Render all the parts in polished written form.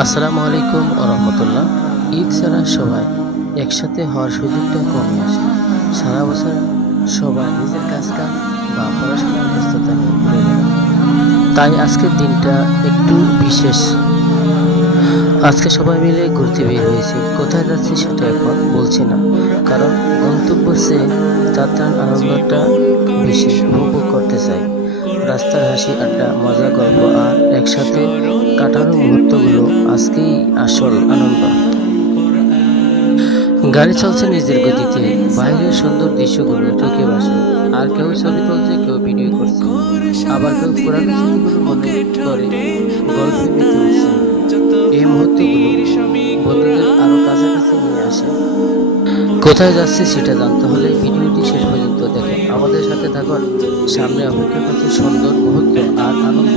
আসসালামু আলাইকুম ওয়া রাহমাতুল্লাহ। ঈদ ছাড়া সবাই একসাথে হওয়ার সুযোগটা কমে আসে। সারা বছর সবাই নিজের কাজকাম বা পড়াশোনার ব্যস্ততা নিয়ে ঘুরে বেড়ায়। তাই আজকের দিনটা একটু বিশেষ। আজকে সবাই মিলে ঘুরতে বের হয়েছি। কোথায় যাচ্ছি সেটা এখন বলছি না, কারণ গন্তব্যের চেয়ে যাত্রার আনন্দটা বেশি উপভোগ করতে চাই। রাস্তার হাসি আড্ডা, মজা, গল্প আর একসাথে কাটানো মুহূর্তগুলো আজকেই আসল আনন্দ। গাড়ি চলছে নিজের গতিতে, বাইরের সুন্দর দৃশ্যগুলো চোখে ভাসে। আর কেউ ছবি তুলছে, কেউ ভিডিও করছে, আবার কেউ পুরানো স্মৃতিগুলো মনে করে গল্পে মেতে উঠছে। এই মুহূর্তগুলো বন্ধুদের আরো কাছাকাছি নিয়ে আসে। কোথায় যাচ্ছে সেটা জানতে হলে ভিডিওটি শেষ পর্যন্ত দেখেন। আমাদের সাথে থাকুন, সামনে অপেক্ষা করছে সুন্দর মুহূর্ত আর আনন্দ।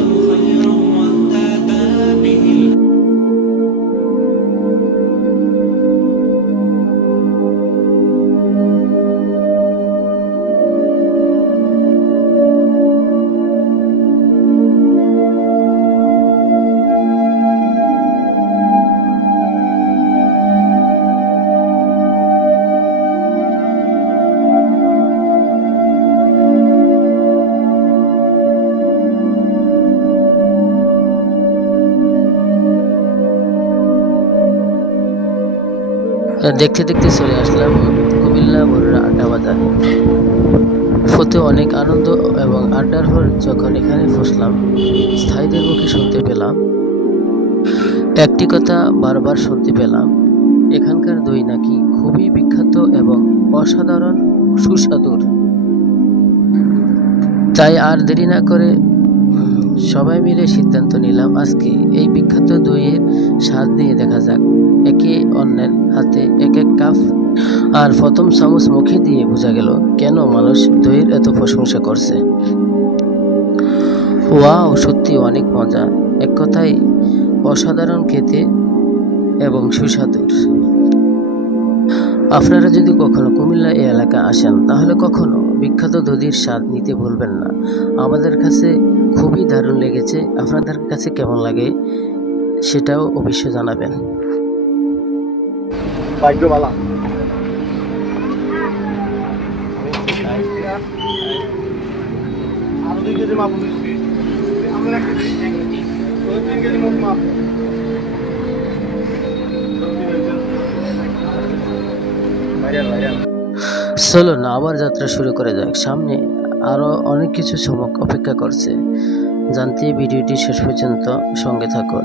দেখতে দেখতে চলে আসলাম কুমিল্লা বড়ুয়া আড্ডা বাজারে। ফতে অনেক আনন্দ এবং আড্ডার পর যখন এখানে বসলাম, স্থায়ীদের মুখে শুনতে পেলাম একটি কথা বারবার শুনতে পেলাম, এখানকার দই নাকি খুবই বিখ্যাত এবং অসাধারণ সুস্বাদুর। তাই আর দেরি না করে সবাই মিলে সিদ্ধান্ত নিলাম আজকে এই বিখ্যাত দইয়ের স্বাদ নিয়ে দেখা যাক। একে অন্যের হাতে এক এক কাপ আর প্রথম চামচ মুখে দিয়ে বোঝা গেল কেন মানুষ দইয়ের এত প্রশংসা করছে। ওয়াও, সত্যি অনেক মজা, এক কথায় অসাধারণ খেতে এবং সুস্বাদুর। আপনারা যদি কখনো কুমিল্লা এই এলাকা আসেন তাহলে কখনো বিখ্যাত দধির স্বাদ নিতে ভুলবেন না। আমাদের কাছে খুবই দারুণ লেগেছে। আপনাদের কাছে কেমন লাগে সেটাও অবশ্যই জানাবেন। চলুন আবার যাত্রা শুরু করে যাক। সামনে আরো অনেক কিছু চমক অপেক্ষা করছে। জানতে ভিডিওটি শেষ পর্যন্ত সঙ্গে থাকুন।